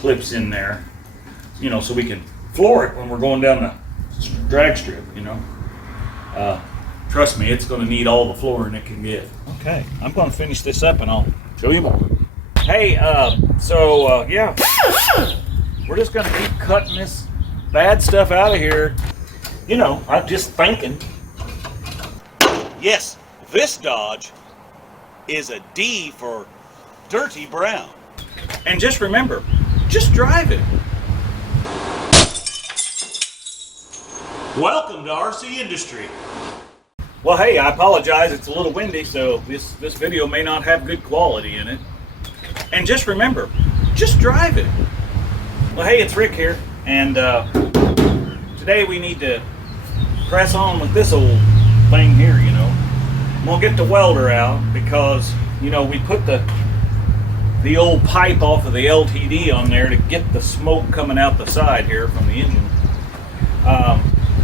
clips in there, you know, so we can floor it when we're going down the drag strip, you know. Trust me, it's going to need all the flooring it can get. Okay, I'm going to finish this up and I'll show you more. Hey, yeah, we're just going to keep cutting this bad stuff out of here. You know, I'm just thinking. Yes, this Dodge is a D for dirty brown. And just remember, just drive it. Welcome to RCindustry. Well, hey, I apologize. It's a little windy, so this video may not have good quality in it. And just remember, just drive it. Well, hey, it's Rick here, and today we need to press on with this old thing here, you know. We'll get the welder out because, you know, we put the old pipe off of the LTD on there to get the smoke coming out the side here from the engine.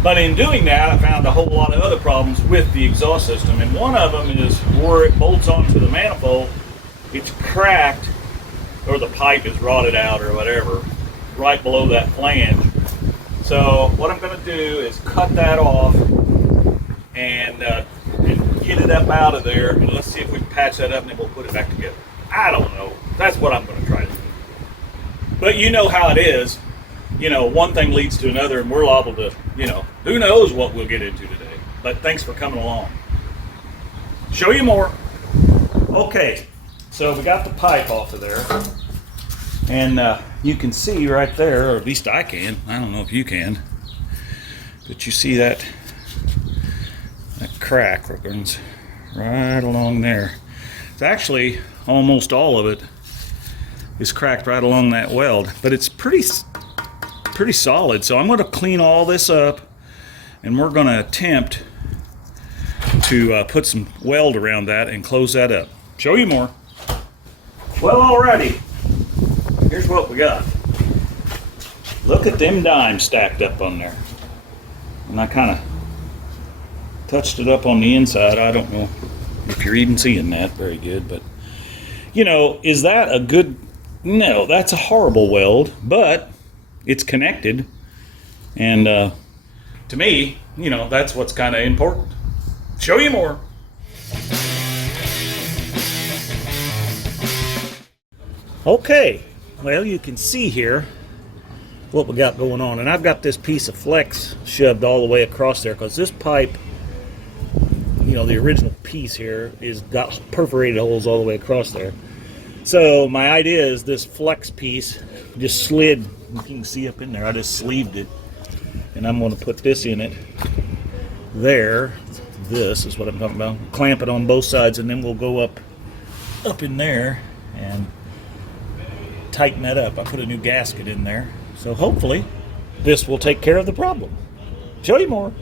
But in doing that, I found a whole lot of other problems with the exhaust system, and one of them is where it bolts onto the manifold, it's cracked, or the pipe is rotted out or whatever, right below that flange. So what I'm going to do is cut that off and get it up out of there, and let's see if we can patch that up and then we'll put it back together. I don't know. That's what I'm going to try to do. But you know how it is. You know, one thing leads to another, and we're liable to, you know, who knows what we'll get into today. But thanks for coming along. Show you more. Okay, so we got the pipe off of there. And you can see right there, or at least I can. I don't know if you can. But you see that crack runs right along there. It's actually almost all of it is cracked right along that weld, but it's pretty solid. So I'm going to clean all this up, and we're going to attempt to put some weld around that and close that up. Show you more. Well, alrighty. Here's what we got. Look at them dimes stacked up on there. And I kind of touched it up on the inside. I don't know if you're even seeing that very good, but you know, is that a good? No, that's a horrible weld, but it's connected, and to me, you know, that's what's kind of important. Show you more. Okay, well, you can see here what we got going on, and I've got this piece of flex shoved all the way across there because this pipe, you know, the original piece here is got perforated holes all the way across there. So my idea is this flex piece just slid, you can see up in there, I just sleeved it, and I'm going to put this in it there. This is what I'm talking about. Clamp it on both sides, and then we'll go up in there and tighten that up. I put a new gasket in there, so hopefully this will take care of the problem. Show you more.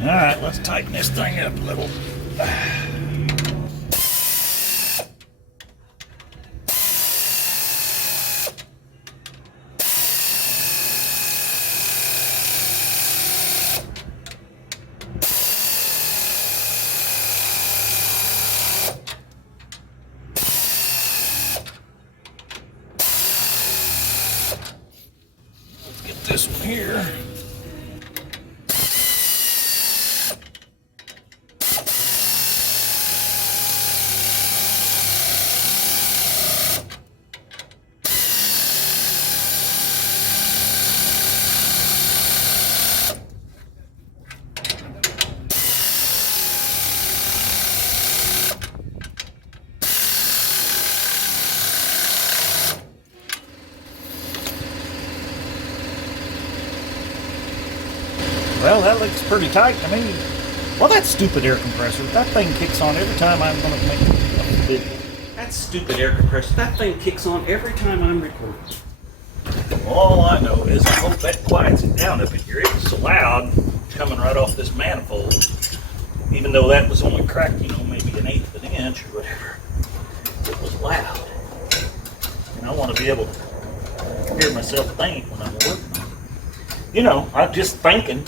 All right, let's tighten this thing up a little. Let's get this one here. Well, that looks pretty tight to me. Well, that stupid air compressor, that thing kicks on every time I'm going to make a video. That stupid air compressor, that thing kicks on every time I'm recording. All I know is I hope that quiets it down up in here. It was so loud coming right off this manifold, even though that was only cracked, you know, maybe 1/8 of an inch or whatever. It was loud. And I want to be able to hear myself think when I'm working. You know, I'm just thinking.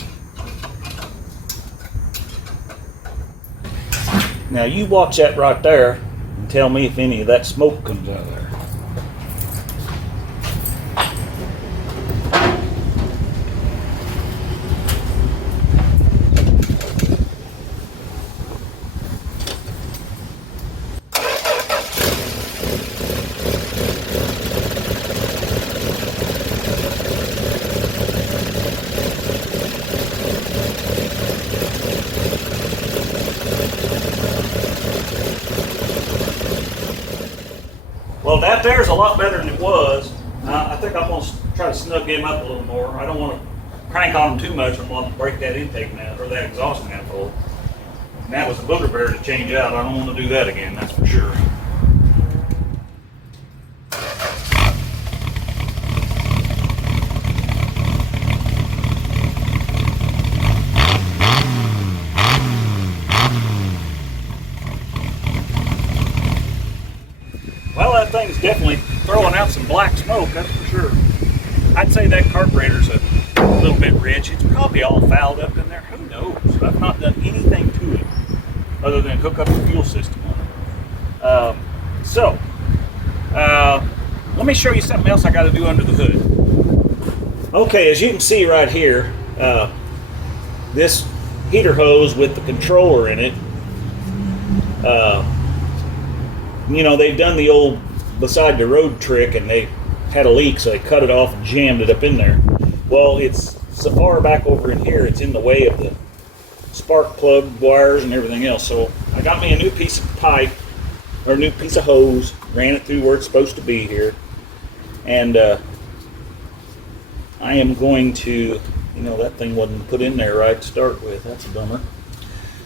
Now you watch that right there and tell me if any of that smoke comes out of there. That there's a lot better than it was. I think I'm going to try to snug him up a little more. I don't want to crank on him too much. I'm going to break that intake manifold, or that exhaust manifold. And that was a booger bear to change out. I don't want to do that again, that's for sure. Well, that thing's definitely throwing out some black smoke, that's for sure. I'd say that carburetor's a little bit rich. It's probably all fouled up in there. Who knows? I've not done anything to it other than hook up the fuel system on it. Let me show you something else I got to do under the hood. Okay, as you can see right here, this heater hose with the controller in it, you know, they've done the old beside the road trick and they had a leak, so they cut it off and jammed it up in there. Well, it's so far back over in here, it's in the way of the spark plug wires and everything else. So I got me a new piece of pipe, or a new piece of hose, ran it through where it's supposed to be here. And I am going to, you know, that thing wasn't put in there right to start with. That's a bummer.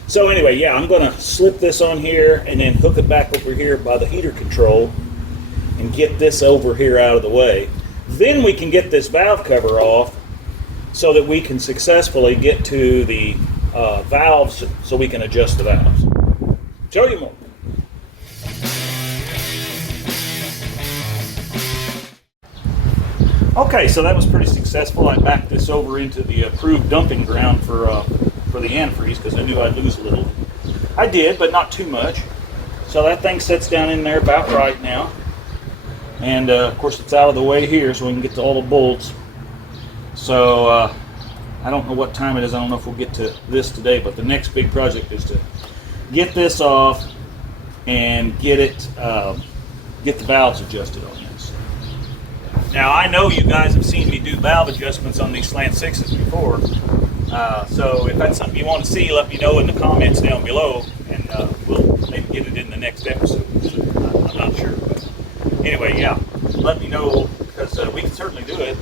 So anyway, yeah, I'm going to slip this on here and then hook it back over here by the heater control and get this over here out of the way. Then we can get this valve cover off so that we can successfully get to the valves so we can adjust the valves. Show you more. Okay, so that was pretty successful. I backed this over into the approved dumping ground for the antifreeze because I knew I'd lose a little. I did, but not too much. So that thing sits down in there about right now. And of course it's out of the way here so we can get to all the bolts. So I don't know what time it is. I don't know if we'll get to this today, but the next big project is to get this off and get it, get the valves adjusted on this. Now I know you guys have seen me do valve adjustments on these slant sixes before. So if that's something you want to see, let me know in the comments down below, and we'll maybe get it in the next episode. I'm not sure, but anyway, yeah, let me know because we can certainly do it.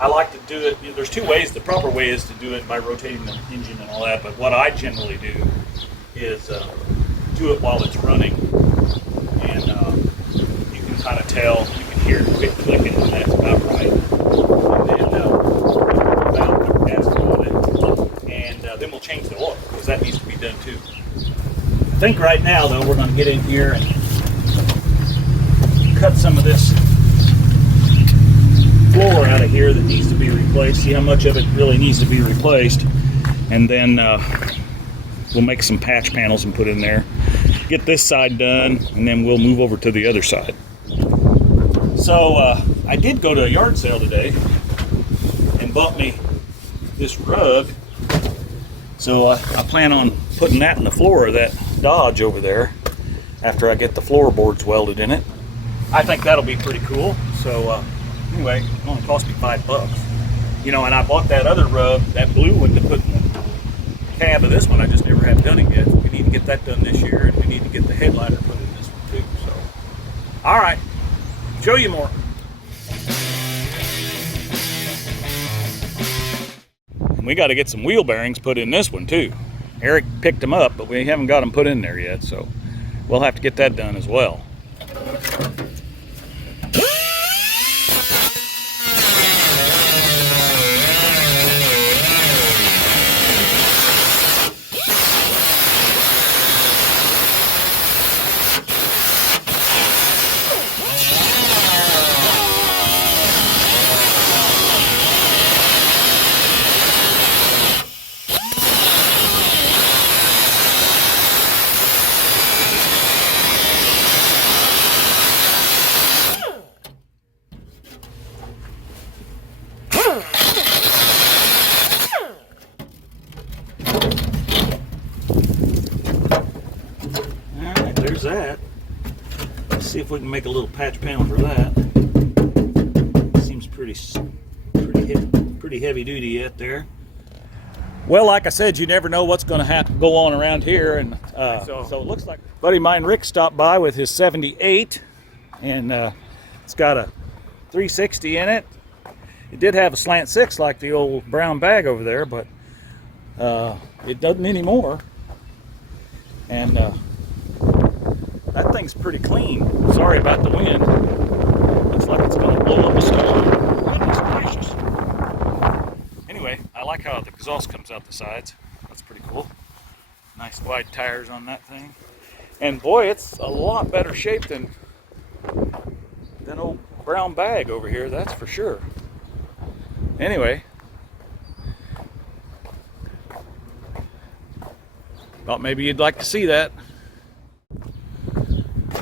I like to do it. There's two ways. The proper way is to do it by rotating the engine and all that, but what I generally do is do it while it's running, and you can kind of tell. You can hear it quick clicking, and that's about right. And then then we'll change the oil because that needs to be done too. I think right now though we're going to get in here and cut some of this floor out of here that needs to be replaced. See how much of it really needs to be replaced, and then we'll make some patch panels and put in there. Get this side done, and then we'll move over to the other side. So I did go to a yard sale today and bought me this rug. So I plan on putting that in the floor of that Dodge over there after I get the floorboards welded in it. I think that'll be pretty cool. So anyway, it only cost me $5. You know, and I bought that other rug, that blue one, to put in the cab of this one. I just never have done it yet. We need to get that done this year, and we need to get the headliner put in this one too. So, all right, show you more. We got to get some wheel bearings put in this one too. Eric picked them up, but we haven't got them put in there yet, so we'll have to get that done as well. That. Let's see if we can make a little patch panel for that. Seems pretty heavy duty yet there. Well, like I said, you never know what's going to have to go on around here, and so it looks like buddy of mine Rick stopped by with his 78, and it's got a 360 in it. It did have a slant 6 like the old brown bag over there, but it doesn't anymore. And that thing's pretty clean. Sorry about the wind. Looks like it's going to blow up a storm. Goodness gracious. Anyway, I like how the exhaust comes out the sides. That's pretty cool. Nice wide tires on that thing. And boy, it's a lot better shape than old brown bag over here, that's for sure. Anyway, thought maybe you'd like to see that.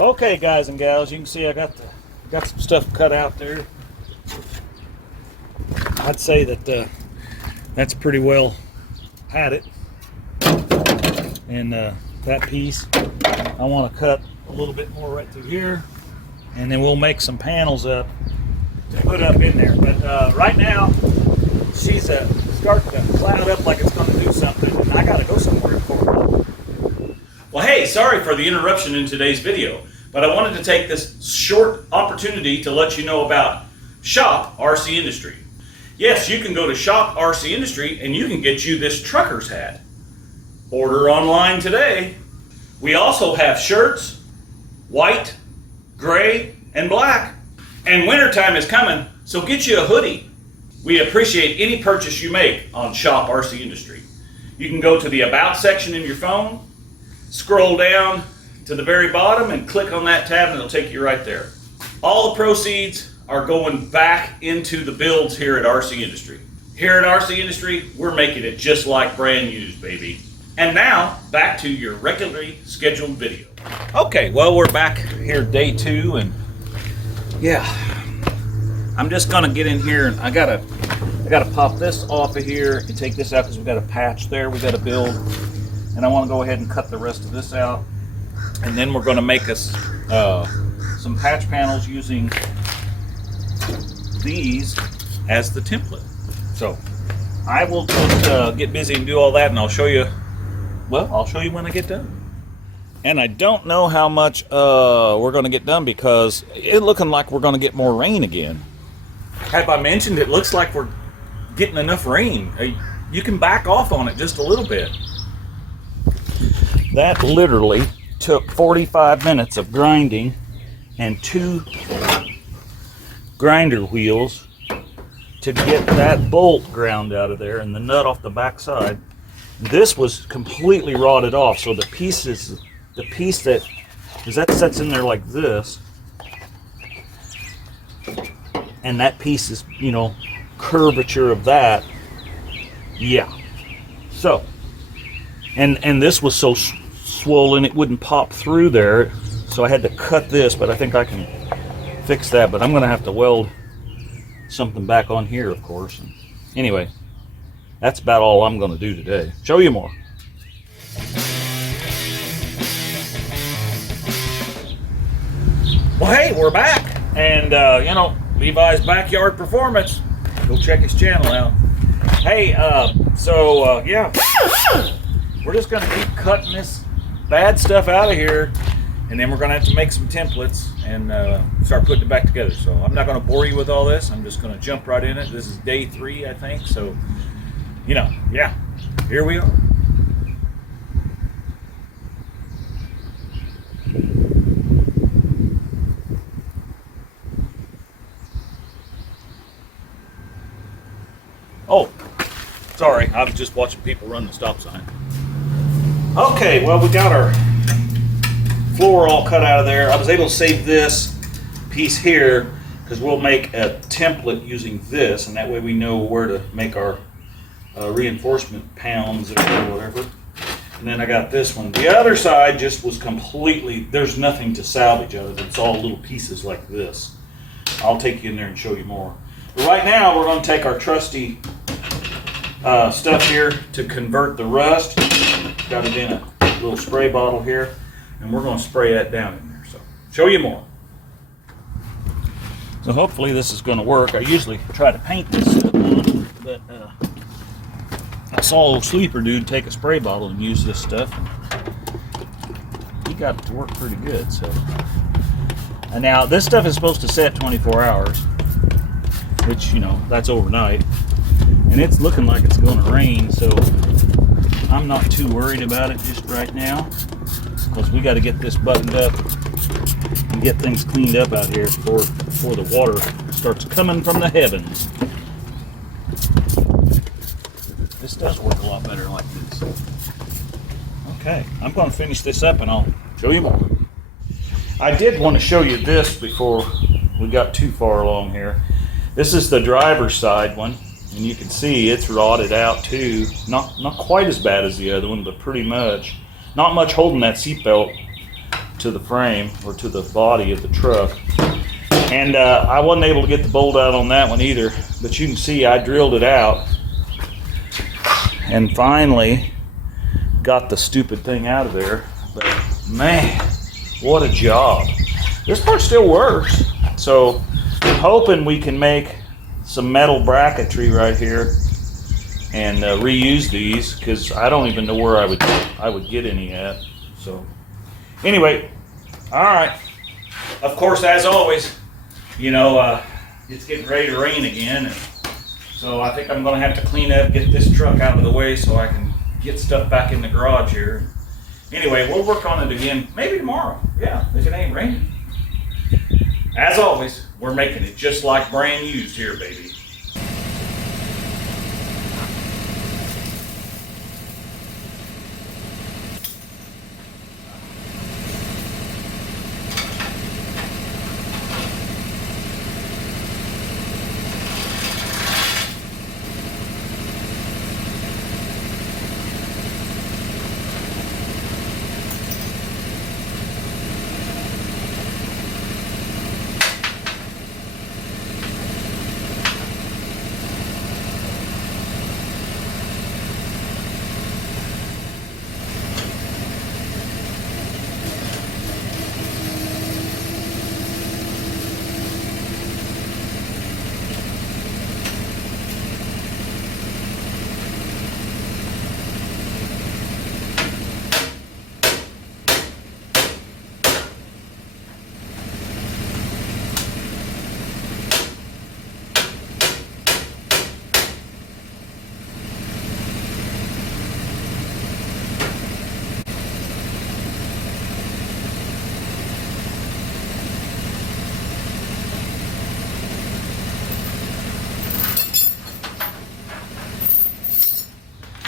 Okay, guys and gals, you can see I got some stuff cut out there. I'd say that that's pretty well had it. And that piece, I want to cut a little bit more right through here, and then we'll make some panels up to put up in there. But right now, she's starting to cloud up like it's going to do something, and I got to go somewhere for it. Well, hey, sorry for the interruption in today's video, but I wanted to take this short opportunity to let you know about Shop RCindustry. Yes, you can go to Shop RCindustry and you can get you this trucker's hat. Order online today. We also have shirts, white, gray, and black. And wintertime is coming, so get you a hoodie. We appreciate any purchase you make on Shop RCindustry. You can go to the About section in your phone, scroll down to the very bottom and click on that tab and it'll take you right there. All the proceeds are going back into the builds here at RCindustry. Here at RCindustry, we're making it just like brand used, baby. And now, back to your regularly scheduled video. Okay, well, we're back here day 2, and yeah, I'm just gonna get in here, and I gotta pop this off of here and take this out because we got a patch there we got to build, and I want to go ahead and cut the rest of this out, and then we're gonna make us some patch panels using these as the template. So I will just get busy and do all that, and I'll show you. Well, I'll show you when I get done. And I don't know how much we're going to get done because it's looking like we're going to get more rain again. Have I mentioned it looks like we're getting enough rain? You can back off on it just a little bit. That literally took 45 minutes of grinding and 2 grinder wheels to get that bolt ground out of there and the nut off the back side. This was completely rotted off, so the piece that sets in there like this, and that piece is, you know, curvature of that, yeah. So, and this was so swollen it wouldn't pop through there, so I had to cut this, but I think I can fix that. But I'm gonna have to weld something back on here, of course. And anyway, that's about all I'm gonna do today. Show you more. Well, hey, we're back, and you know, Levi's Backyard Performance. Go check his channel out. Hey, yeah, we're just gonna keep cutting this bad stuff out of here, and then we're gonna have to make some templates and start putting it back together. So I'm not gonna bore you with all this. I'm just gonna jump right in it. This is day 3, I think. So, you know, yeah, here we are. Oh, sorry, I was just watching people run the stop sign. Okay, well, we got our floor all cut out of there. I was able to save this piece here because we'll make a template using this, and that way we know where to make our reinforcement pounds or whatever. And then I got this one. The other side just was completely, there's nothing to salvage out of it. It's all little pieces like this. I'll take you in there and show you more. But right now, we're going to take our trusty stuff here to convert the rust. Got it in a little spray bottle here, and we're going to spray that down in there. So, show you more. So hopefully this is going to work. I usually try to paint this stuff on, but I saw a sleeper dude take a spray bottle and use this stuff, and he got it to work pretty good. So And now this stuff is supposed to set 24 hours, which, you know, that's overnight. And it's looking like it's going to rain, so I'm not too worried about it just right now, because we got to get this buttoned up and get things cleaned up out here before the water starts coming from the heavens. This does work a lot better like this. Okay, I'm going to finish this up and I'll show you more. I did want to show you this before we got too far along here. This is the driver's side one, and you can see it's rotted out too. Not quite as bad as the other one, but pretty much. Not much holding that seatbelt to the frame or to the body of the truck. And I wasn't able to get the bolt out on that one either, but you can see I drilled it out and finally got the stupid thing out of there. But man, what a job. This part still works. So I'm hoping we can make some metal bracketry right here and reuse these, because I don't even know where I would get any at. So anyway, all right. Of course, as always, you know, it's getting ready to rain again, and so I think I'm going to have to clean up, get this truck out of the way so I can get stuff back in the garage here. Anyway, we'll work on it again maybe tomorrow. Yeah, if it ain't raining. As always, we're making it just like brand used here, baby.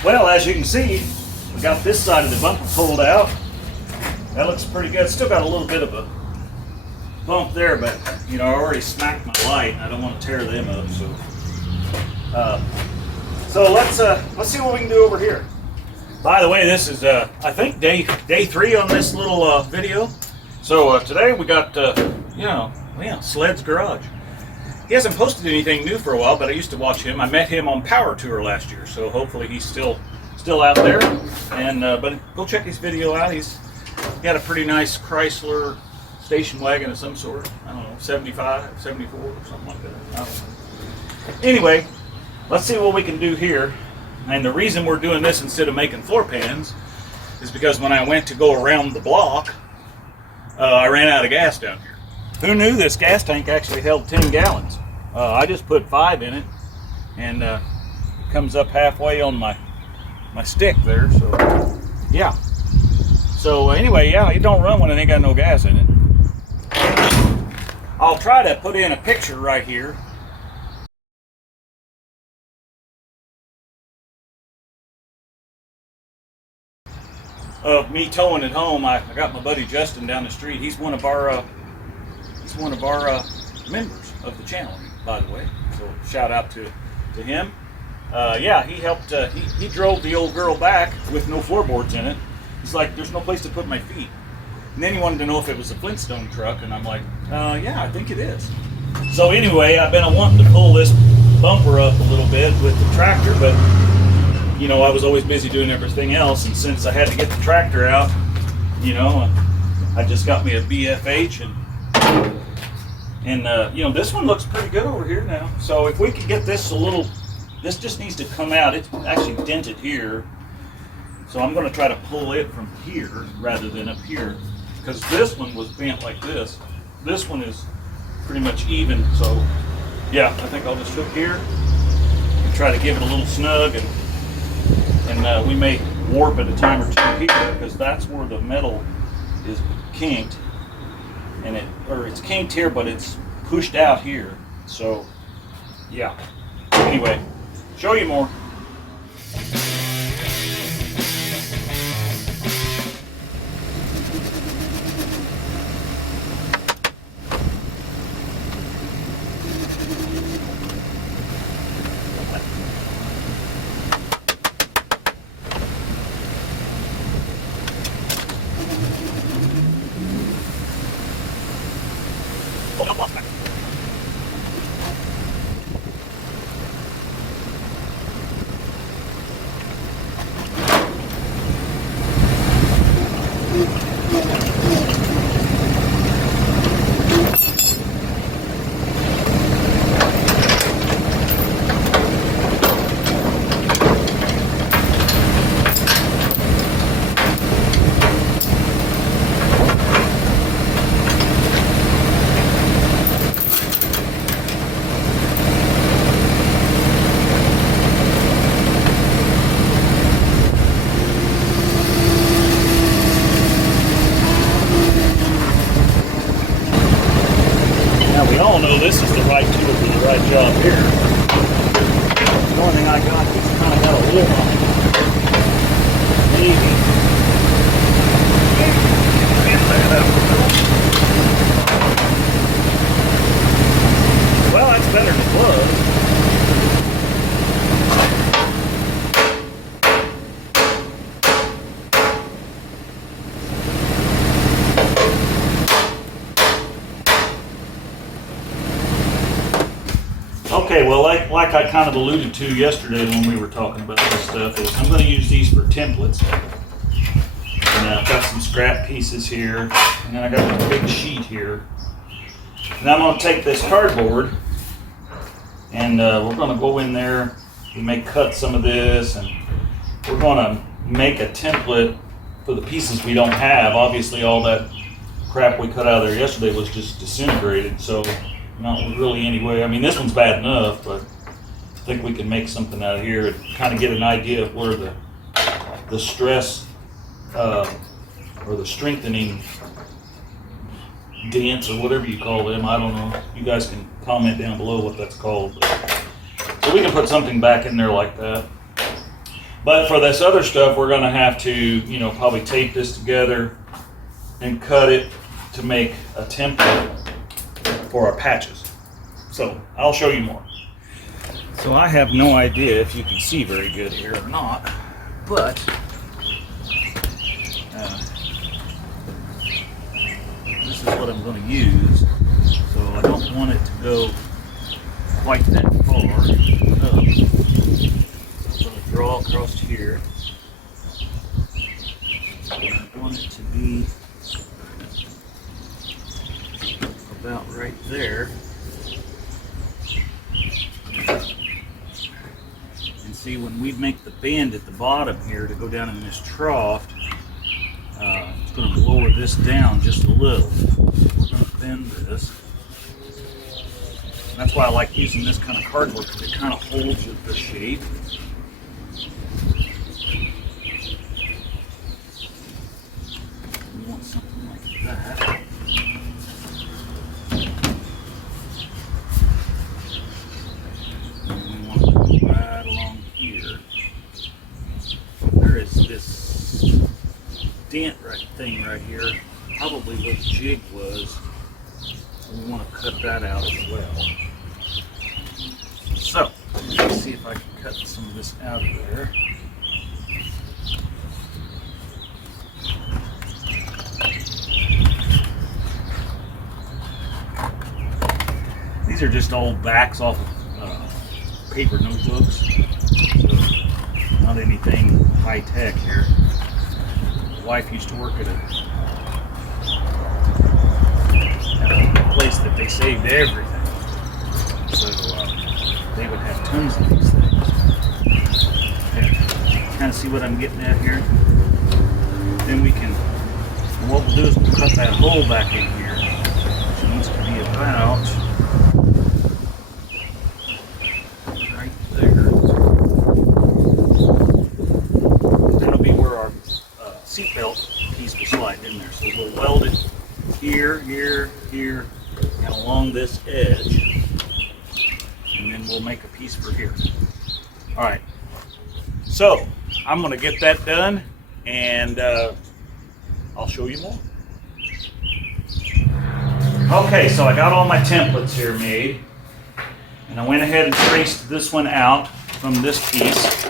Well, as you can see, we got this side of the bumper pulled out. That looks pretty good. Still got a little bit of a bump there, but you know, I already smacked my light. I don't want to tear them up, so let's see what we can do over here. By the way, this is I think day 3 on this little video. So today we got Sled's Garage. He hasn't posted anything new for a while, but I used to watch him. I met him on Power Tour last year, so hopefully he's still out there. And but go check his video out. He had a pretty nice Chrysler station wagon of some sort. I don't know, 75, 74, something like that. I don't know. Anyway, let's see what we can do here. And the reason we're doing this instead of making floor pans is because when I went to go around the block, I ran out of gas down here. Who knew this gas tank actually held 10 gallons? I just put 5 in it, and it comes up halfway on my stick there. So yeah. So anyway, yeah, it don't run when it ain't got no gas in it. I'll try to put in a picture right here. Of me towing it home. I got my buddy Justin down the street. He's one of our members of the channel, by the way. So shout out to him. Yeah, he helped. He drove the old girl back with no floorboards in it. He's like, there's no place to put my feet. And then he wanted to know if it was a Flintstone truck, and I'm like, yeah, I think it is. So anyway, I've been wanting to pull this bumper up a little bit with the tractor, but you know, I was always busy doing everything else, and since I had to get the tractor out, you know, I just got me a BFH, and you know, this one looks pretty good over here now. So if we could get this a little, this just needs to come out. It's actually dented here, so I'm going to try to pull it from here rather than up here, because this one was bent like this, this one is pretty much even. So yeah, I think I'll just hook here and try to give it a little snug, and we may warp it a time or two here, because that's where the metal is kinked, and it's kinked here, but it's pushed out here. So yeah, anyway, show you more. We all know this is the right tool for the right job here. The only thing I got is kind of got a lip on it. Maybe. Well, that's better than it was. Okay, well, like I kind of alluded to yesterday when we were talking about this stuff, is I'm going to use these for templates. And I've got some scrap pieces here, and then I got a big sheet here. And I'm going to take this cardboard, and we're going to go in there. We may cut some of this, and we're going to make a template for the pieces we don't have. Obviously, all that crap we cut out of there yesterday was just disintegrated, so not really anyway. I mean, this one's bad enough, but I think we can make something out of here and kind of get an idea of where the stress or the strengthening dents or whatever you call them. I don't know. You guys can comment down below what that's called. So we can put something back in there like that. But for this other stuff, we're going to have to, probably tape this together and cut it to make a template for our patches. So I'll show you more. So I have no idea if you can see very good here or not, but this is what I'm going to use. So I don't want it to go quite that far up. I'm going to draw across here. I want it to be about right there. And see, when we make the bend at the bottom here to go down in this trough, it's going to lower this down just a little. We're going to bend this. And that's why I like using this kind of cardboard, because it kind of holds the shape. We want something like that. Dent thing right here, probably what the jig was. We want to cut that out as well. So, let's see if I can cut some of this out of there. These are just old backs off of paper notebooks, so not anything high tech here. Wife used to work at a place that they saved everything, so they would have tons of these things. Yeah. Kind of see what I'm getting at here. Then we can, what we'll do is we'll cut that hole back in here, so about right there. That'll be where our seatbelt piece will slide in there. So we'll weld it here, here, here, and along this edge. And then we'll make a piece for here. All right. So I'm going to get that done, and I'll show you more. Okay, so I got all my templates here made, and I went ahead and traced this one out from this piece.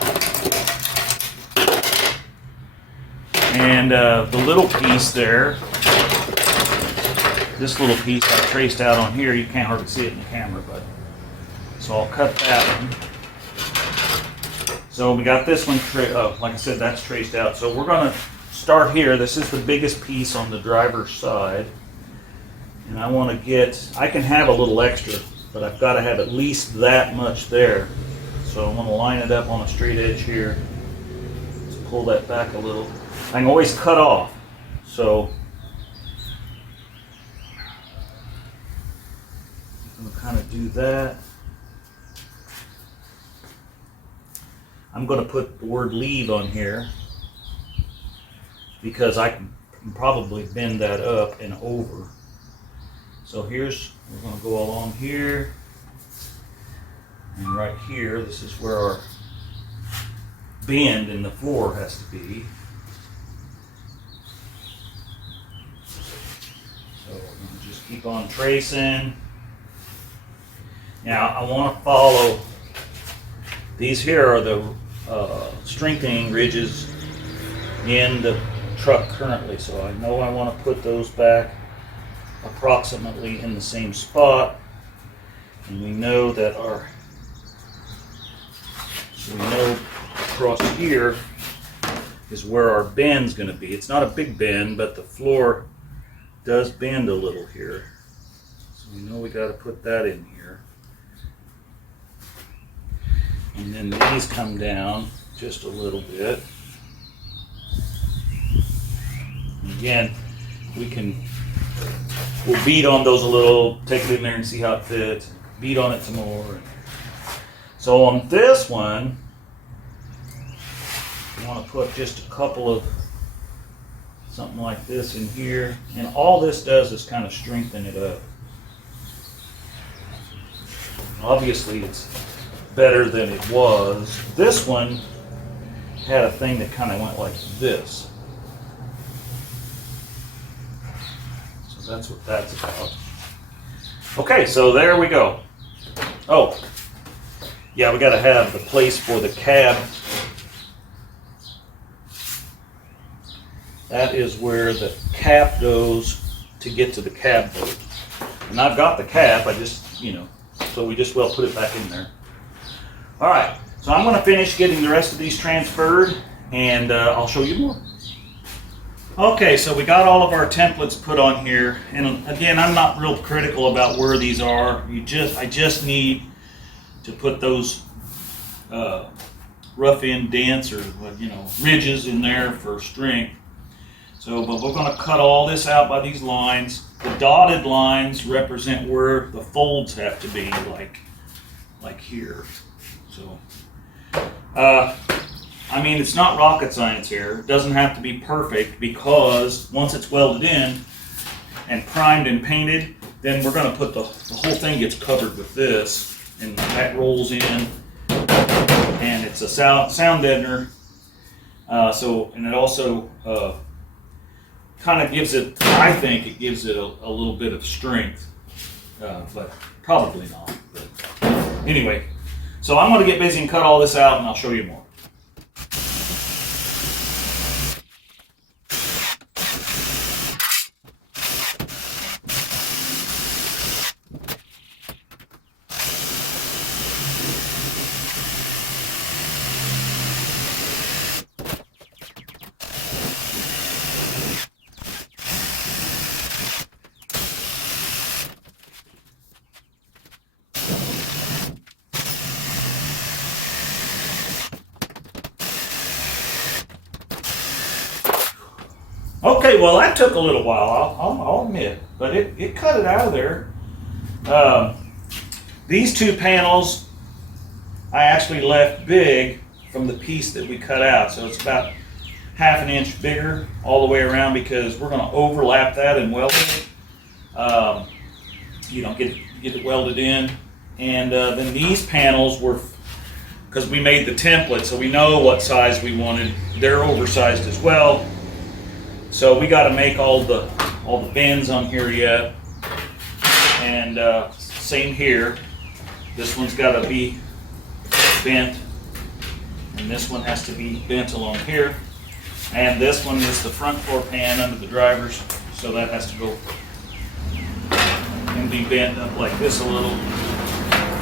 And the little piece there, this little piece I traced out on here, you can't hardly see it in the camera, but so I'll cut that one. So we got this one, like I said, that's traced out. So we're going to start here. This is the biggest piece on the driver's side. And I want to I can have a little extra, but I've got to have at least that much there. So I'm going to line it up on a straight edge here. Let's pull that back a little. I can always cut off. So I'm going to kind of do that. I'm going to put the word leave on here because I can probably bend that up and over. So we're going to go along here and right here. This is where our bend in the floor has to be. So we're going to just keep on tracing. Now I want to follow, these here are the strengthening ridges in the truck currently. So I know I want to put those back approximately in the same spot, and we know that we know across here is where our bend's going to be. It's not a big bend, but the floor does bend a little here, so we know we got to put that in here. And then these come down just a little bit. And again, we'll beat on those a little, take it in there and see how it fits, beat on it some more. So on this one, you want to put just a couple of, something like this in here, and all this does is kind of strengthen it up. Obviously it's better than it was. This one had a thing that kind of went like this. That's what that's about. Okay, so there we go. Oh, yeah, we got to have the place for the cab. That is where the cap goes to get to the cab bolt. And I've got the cap, I just, so we just put it back in there. All right, so I'm going to finish getting the rest of these transferred, and I'll show you more. Okay, so we got all of our templates put on here, and again, I'm not real critical about where these are. I just need to put those rough indents or ridges in there for strength. So, but we're going to cut all this out by these lines. The dotted lines represent where the folds have to be, like here. So, it's not rocket science here. It doesn't have to be perfect, because once it's welded in and primed and painted, then we're going to put the whole thing gets covered with this, and that rolls in, and it's a sound deadener. And it also kind of gives it, I think it gives it a little bit of strength, but probably not. But anyway, so I'm going to get busy and cut all this out, and I'll show you more. Okay, well that took a little while, I'll admit, but it cut it out of there. These two panels I actually left big from the piece that we cut out, so it's about half an inch bigger all the way around because we're going to overlap that and weld it. Get it welded in. And then these panels were, because we made the template, so we know what size we wanted. They're oversized as well, so we got to make all the bends on here yet. And same here. This one's got to be bent, and this one has to be bent along here. And this one is the front floor pan under the drivers, so that has to go and be bent up like this a little.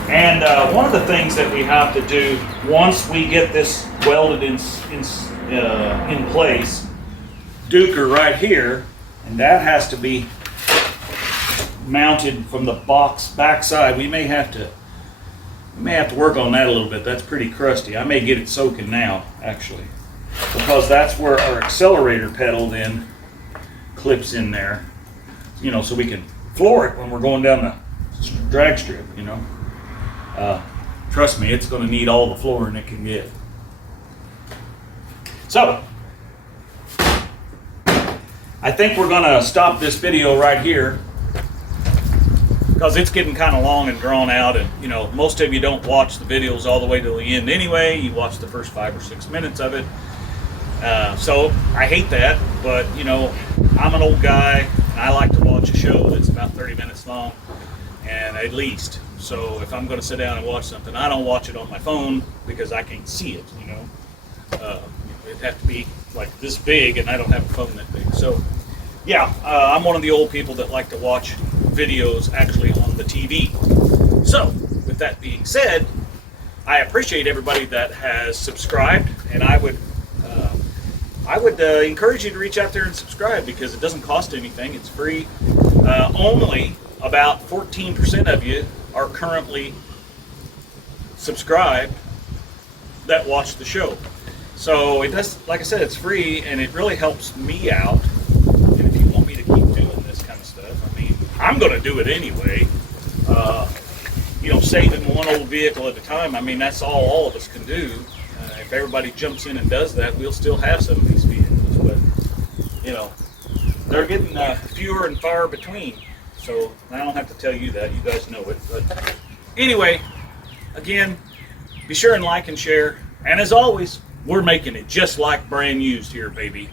And one of the things that we have to do once we get this welded in place, duker right here, and that has to be mounted from the box backside. We may have to work on that a little bit. That's pretty crusty. I may get it soaking now, actually, because that's where our accelerator pedal then clips in there, so we can floor it when we're going down the drag strip, Trust me, it's going to need all the flooring it can get. So, I think we're going to stop this video right here because it's getting kind of long and drawn out, and most of you don't watch the videos all the way to the end anyway. You watch the first 5 or 6 minutes of it. So I hate that, but I'm an old guy and I like to watch a show that's about 30 minutes long, and at least. So if I'm going to sit down and watch something, I don't watch it on my phone because I can't see it. It'd have to be like this big, and I don't have a phone that big. So yeah, I'm one of the old people that like to watch videos actually on the TV. So with that being said, I appreciate everybody that has subscribed, and I would encourage you to reach out there and subscribe because it doesn't cost anything. It's free. Only about 14% of you are currently subscribed that watch the show. So it does, like I said, it's free, and it really helps me out. And if you want me to keep doing this kind of stuff, I'm going to do it anyway. Saving one old vehicle at a time, that's all of us can do. If everybody jumps in and does that, we'll still have some of these vehicles. But, they're getting fewer and far between. So I don't have to tell you that. You guys know it. But anyway, again, be sure and like and share. And as always, we're making it just like brand used here, baby.